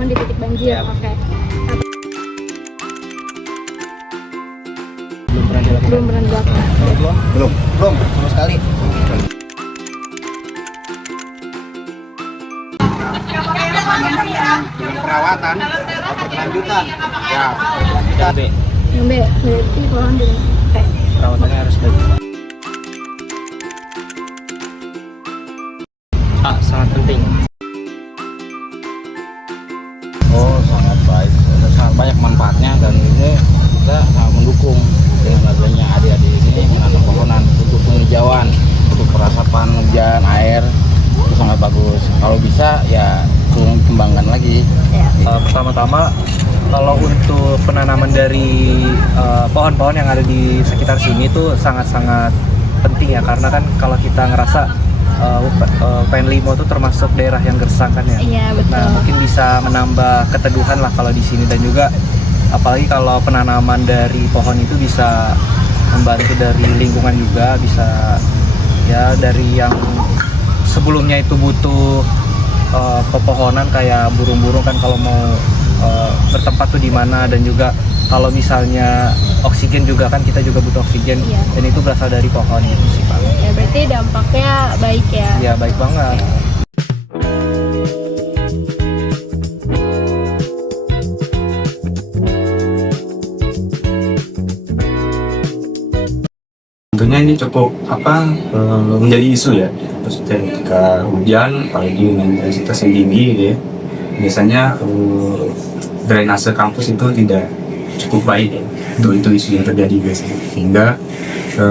pohon di titik banjir. Oke. Belum pernah dilakukan. Belum sama sekali. Perawatan atau kelanjutan. Ya, berlanjutan. Yang B, berarti pohon di. Oke. Perawatannya harus bagus. Sangat penting. Oh, sangat baik. Sangat banyak manfaatnya dan ini kita mendukung dengan adanya adik-adik di sini menanam pohonan untuk penghijauan, untuk perasapan hujan air itu sangat bagus. Kalau bisa ya tolong kembangkan lagi. Pertama-tama kalau untuk penanaman dari pohon-pohon yang ada di sekitar sini tuh sangat-sangat penting ya, karena kan kalau kita ngerasa UPN Limo tuh termasuk daerah yang gersang kan ya. Iya, betul. Nah, mungkin bisa menambah keteduhan lah kalau di sini, dan juga apalagi kalau penanaman dari pohon itu bisa membantu dari lingkungan juga, bisa ya dari yang sebelumnya itu butuh pepohonan kayak burung-burung kan kalau mau bertempat tuh di mana, dan juga kalau misalnya oksigen juga kan kita juga butuh oksigen. Iya. Dan itu berasal dari pohon itu sih Pak. Ya berarti dampaknya baik ya. Ya baik banget. Tentunya ini cukup menjadi isu ya, terus ketika hujan apalagi dengan intensitas yang tinggi gitu ya, biasanya drainase kampus itu tidak cukup baik ya. Itu isu yang terjadi biasanya, hingga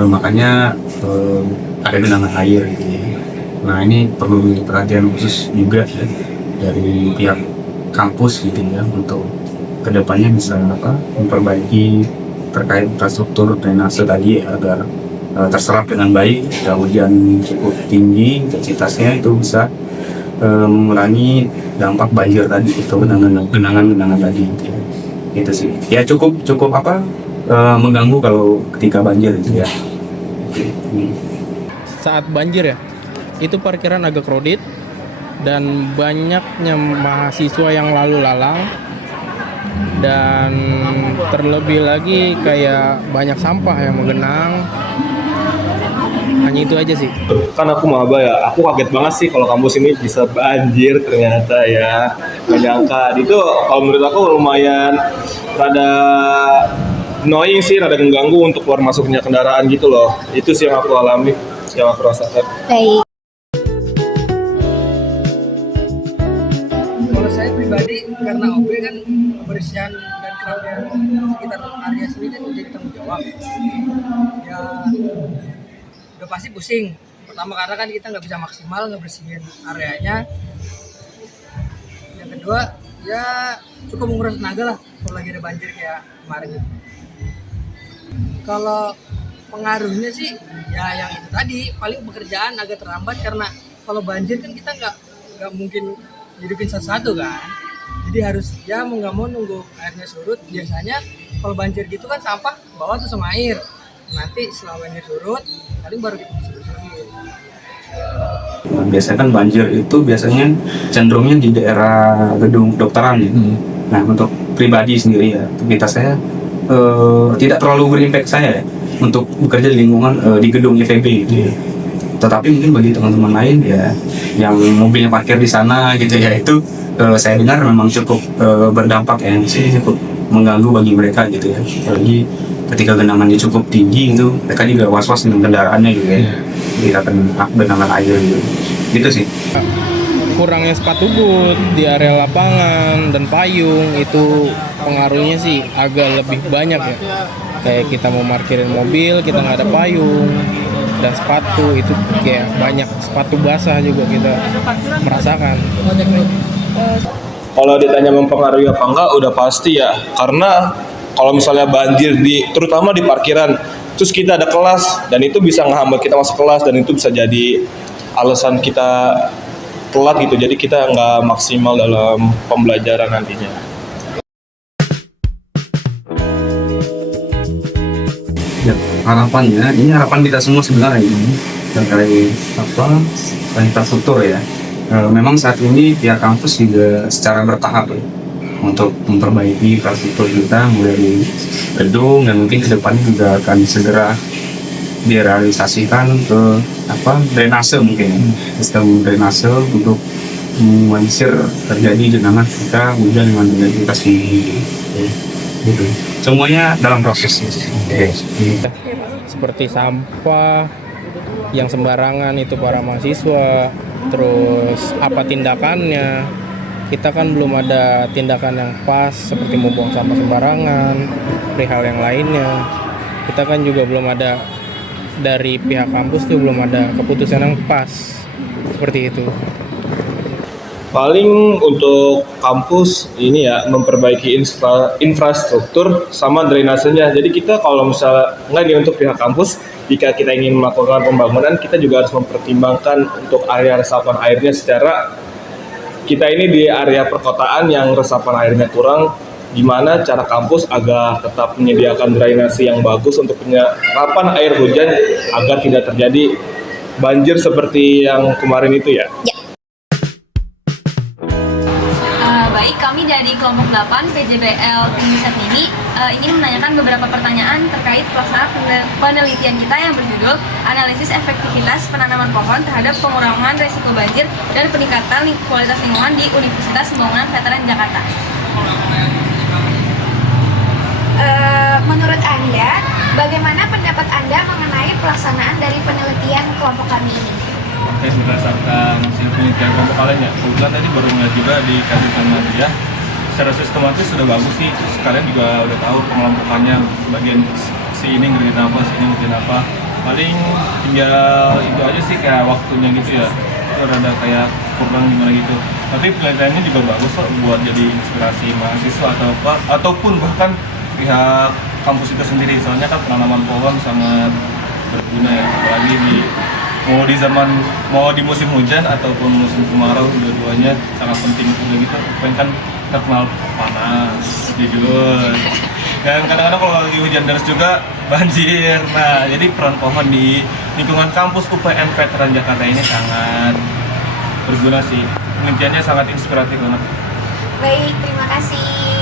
makanya ada genangan air gitu ya. Nah ini perlu perhatian khusus juga ya dari pihak kampus gitu ya, untuk kedepannya bisa memperbaiki terkait infrastruktur drainase tadi agar terserap dengan baik. Jika hujan cukup tinggi intensitasnya itu bisa mengurangi dampak banjir tadi, itu genangan tadi gitu ya. Itu sih ya cukup mengganggu kalau ketika banjir itu ya. Saat banjir ya, itu parkiran agak crowded dan banyaknya mahasiswa yang lalu lalang, dan terlebih lagi kayak banyak sampah yang menggenang. Hanya itu aja sih. Kan aku maba ya, aku kaget banget sih kalau kampus ini bisa banjir ternyata ya. Gak nyangka. Itu kalau menurut aku lumayan rada annoying sih, rada mengganggu untuk keluar masuknya kendaraan gitu loh. Itu sih yang aku alami, yang aku rasakan. Baik. Kalau saya pribadi, karena OB kan kebersihan dan kerapian sekitar area sini kan menjadi tanggung jawab. Ya udah pasti pusing. Pertama karena kan kita nggak bisa maksimal ngebersihin areanya. Yang kedua ya cukup menguras tenaga lah kalau lagi ada banjir kayak kemarin. Kalau pengaruhnya sih ya yang itu tadi, paling pekerjaan agak terlambat karena kalau banjir kan kita nggak mungkin hidupin satu-satu kan. Jadi harus ya mau nggak mau nunggu airnya surut. Biasanya kalau banjir gitu kan sampah bawa tuh sama air. Nanti setelah banjir surut paling baru kita bersihin. Nah, biasanya kan banjir itu biasanya cenderungnya di daerah gedung kedokteran ya. Nah untuk pribadi sendiri ya, aktivitas saya tidak terlalu berimpact saya ya, untuk bekerja di lingkungan di gedung ITB gitu ya. Tetapi mungkin bagi teman-teman lain ya yang mobilnya parkir di sana gitu ya, itu saya dengar memang cukup berdampak ya, sih cukup mengganggu bagi mereka gitu ya. Apalagi ketika genangannya cukup tinggi itu mereka juga was-was dengan kendaraannya gitu ya. Tidak akan genangan air gitu sih. Kurangnya sepatu boot di area lapangan dan payung itu pengaruhnya sih agak lebih banyak ya. Kayak kita mau parkirin mobil, kita nggak ada payung dan sepatu itu kayak banyak sepatu basah juga kita merasakan. Kalau ditanya mempengaruhi apa enggak, udah pasti ya. Karena kalau misalnya banjir terutama di parkiran, terus kita ada kelas dan itu bisa ngehambat kita masuk kelas, dan itu bisa jadi alasan kita telat gitu. Jadi kita nggak maksimal dalam pembelajaran nantinya. Ya, harapannya, ini harapan kita semua sebenarnya ini terkait infrastruktur ya. Memang saat ini pihak kampus juga secara bertahap ya, untuk memperbaiki infrastruktur kita mulai dari gedung, dan mungkin kedepannya juga akan segera direalisasikan ke drainase, mungkin sistem drainase untuk meminimalisir terjadi genangan ketika hujan dengan intensitas tinggi. Gitu. Semuanya dalam proses. Seperti sampah yang sembarangan itu para mahasiswa, terus apa tindakannya. Kita kan belum ada tindakan yang pas seperti membuang sampah sembarangan, perihal yang lainnya. Kita kan juga belum ada, dari pihak kampus tuh belum ada keputusan yang pas seperti itu. Paling untuk kampus ini ya memperbaiki infrastruktur sama drainasenya. Jadi kita kalau misalnya nggak nih untuk pihak kampus, jika kita ingin melakukan pembangunan, kita juga harus mempertimbangkan untuk area resapan airnya. Secara kita ini di area perkotaan yang resapan airnya kurang, gimana cara kampus agar tetap menyediakan drainase yang bagus untuk penyerapan air hujan agar tidak terjadi banjir seperti yang kemarin itu ya. Baik, kami dari kelompok 8 PJBL Tindisan ini ingin menanyakan beberapa pertanyaan terkait pelaksanaan penelitian kita yang berjudul Analisis Efektivitas Penanaman Pohon Terhadap Pengurangan Risiko Banjir dan Peningkatan Kualitas Lingkungan di Universitas Pembangunan Veteran Jakarta. Menurut Anda, bagaimana pendapat Anda mengenai pelaksanaan dari penelitian kelompok kami ini? Oke, berdasarkan hasil penelitian kelompok kalian ya, kebetulan tadi baru melihat juga dikasih sama dia, secara sistematis sudah bagus sih. Terus kalian juga udah tahu pengelompokannya, bagian si ini ngerjain apa, si ini ngerjain apa. Paling tinggal itu aja sih, kayak waktunya gitu ya, itu ada kayak kurang gimana gitu. Tapi penelitiannya juga bagus kok buat jadi inspirasi mahasiswa atau apa, ataupun bahkan pihak kampus itu sendiri. Soalnya kan penanaman pohon sangat berguna ya, apalagi mau di musim hujan ataupun musim kemarau, dua-duanya sangat penting. Udah gitu kan terkenal panas, jujur, dan kadang-kadang kalau lagi hujan deras juga banjir. Nah, jadi peran pohon di lingkungan kampus UPN Veteran Jakarta ini sangat berguna sih. Penelitiannya sangat inspiratif banget. Baik, terima kasih.